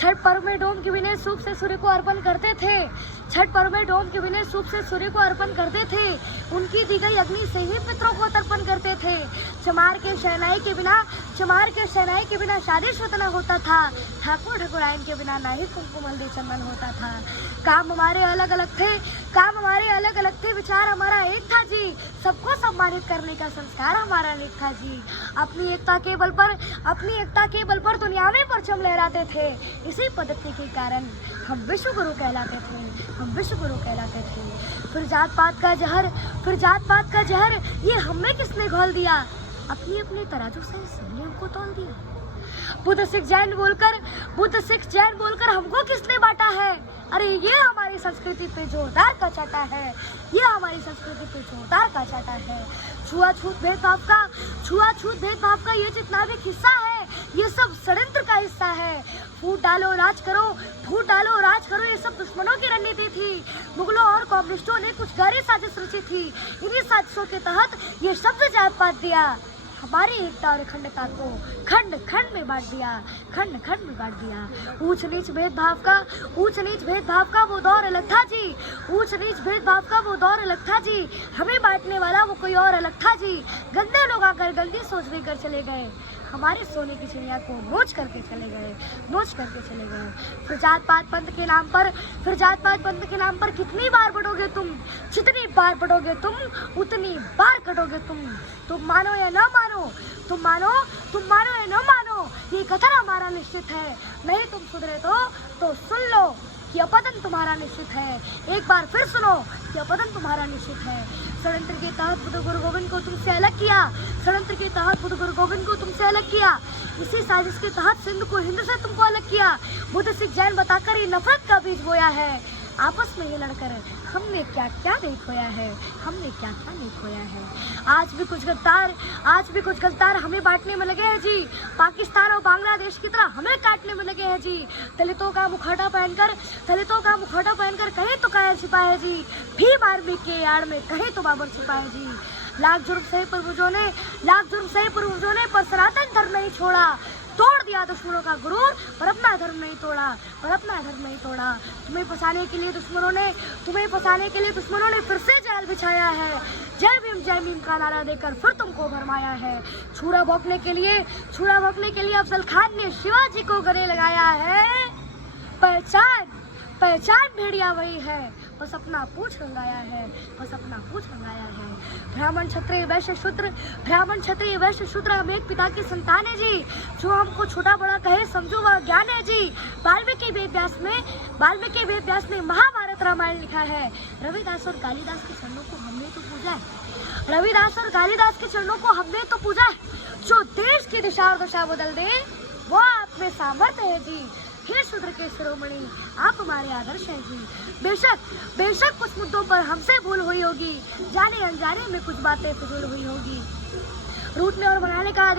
छठ पर्व में डोम के बिने सूप से सूर्य को अर्पण करते थे। छठ पर्व में डोम के बिने सूप से सूर्य को अर्पण करते थे। उनकी दी गई अग्नि से ही पितरों को तर्पण करते थे। चमार के शहनाई के बिना शादीशुदा न होता था। ठाकुर ठाकुरायन के बिना ना ही कुमकुम हल्दी चंदन होता था। काम हमारे अलग अलग थे, विचार हमारा एक था जी। सबको सम्मानित करने का संस्कार हमारा नेक था जी। अपनी एकता के बल पर दुनिया में परचम लहराते थे। इसी पद्धति के कारण हम विश्व गुरु कहलाते थे। फिर जात पात का जहर ये हमें किसने घोल दिया? अपनी तराजू से सबने हमको तौल दिया। बुद्ध सिख जैन बोलकर हमको किसने बांटा है? अरे ये हमारी संस्कृति पे जोरदार का चाटा है। छुआछूत भेदभाव का ये जितना भी किस्सा है, ये सब षड्यंत्र का हिस्सा है। फूट डालो राज करो ये सब दुश्मनों की रणनीति थी। मुगलों और कम्युनिस्टों ने कुछ गहरी साजिश रची थी। इन्हीं साजिशों के तहत ये शब्द जात पात दिया। हमारी एकता और अखंडता को खंड खंड में बांट दिया। ऊंच नीच भेदभाव का वो दौर अलग था जी। हमें बांटने वाला वो कोई और अलग था जी। गंदे लोग आकर गंदी सोच लेकर चले गए। हमारे सोने की चिड़िया को नोच करके चले गए। फिर जात पात पंथ के नाम पर कितनी बार बढ़ोगे तुम? जितनी बार बढ़ोगे तुम उतनी बार कटोगे तुम मानो या न मानो ये कथन हमारा निश्चित है। नहीं तुम सुधरे तो सुन लो कि अपतन तुम्हारा निश्चित है। एक बार फिर सुनो कि अपतन तुम्हारा निश्चित है। षड्यंत्र के तहत बुद्ध गुरु गोविंद को तुमसे अलग किया। इसी साजिश के तहत सिंध को हिंद से तुमको अलग किया। बुद्ध सिख जैन बताकर ये नफरत का बीज बोया है। आपस में ये लड़कर हमने क्या क्या नहीं खोया है। आज भी कुछ गद्दार हमें बांटने में लगे हैं जी। पाकिस्तान और बांग्लादेश की तरह हमें काटने में लगे हैं जी। दलितों का मुखौटा पहनकर कहीं तो कायर छिपा है जी। भीम आर्मी के आड़ में कहीं तो बाबर छिपा है जी। लाख जुर्म सही पूर्वजों ने पर सनातन धर्म नहीं छोड़ा। तोड़ दिया दुश्मनों का गुरूर पर अपना धर्म नहीं तोड़ा। तुम्हें फंसाने के लिए दुश्मनों ने फिर से जाल बिछाया है। जय भीम का नारा देकर फिर तुमको भरमाया है। छुरा भोंकने के लिए अफजल खान ने शिवाजी को गले लगाया है। पहचान भेड़िया वही है, बस अपना पूछ रंगाया है। ब्राह्मण क्षत्रिय वैश्य शूद्र हम एक पिता की संतान है जी। जो हमको छोटा बड़ा कहे समझो वह ज्ञान है जी। वाल्मीकि वेद व्यास ने महाभारत रामायण लिखा है। रविदास और कालिदास के चरणों को हमने तो पूजा है। जो देश की दिशा और दशा बदल दे वो आप में सामर्थ्य है जी। हे शूद्र के शिरोमणि आप हमारे आदर्श हैं जी। बेशक कुछ मुद्दों पर हमसे भूल हुई होगी। जाने अनजाने में कुछ बातें फजूल हुई होगी। रूठने और बनाने का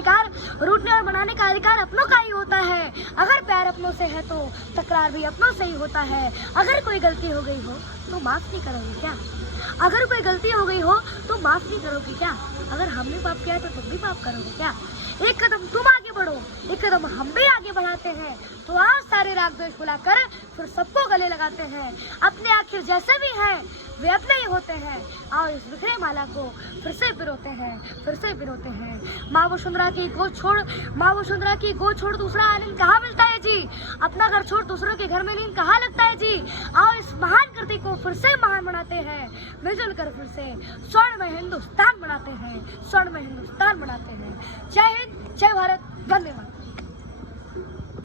अधिकार अपनों का ही होता है। अगर प्यार अपनों से है तो तकरार भी अपनों से ही होता है। अगर कोई गलती हो गई हो तो माफ नहीं करोगे क्या? अगर हमने पाप किया तो तुम भी पाप करोगे क्या? एक कदम तुम आगे बढ़ो, एक कदम हम भी आगे बढ़ाते हैं। तो आज सारे राग द्वेष भुलाकर फिर सबको गले लगाते हैं। अपने आखिर जैसे भी हैं वे अपने ही होते हैं। और इस बिखरे माला को फिर से पिरोते हैं। माँ वसुंधरा की गोद छोड़ दूसरा आनंद कहाँ मिलता है जी। अपना घर छोड़ दूसरों के घर में नींद कहाँ लगता है जी। और इस महान कृति को फिर से महान बनाते हैं। मिलजुल कर फिर से स्वर्ण में हिंदुस्तान बनाते हैं। जय हिंद, जय भारत, वंदे मातरम।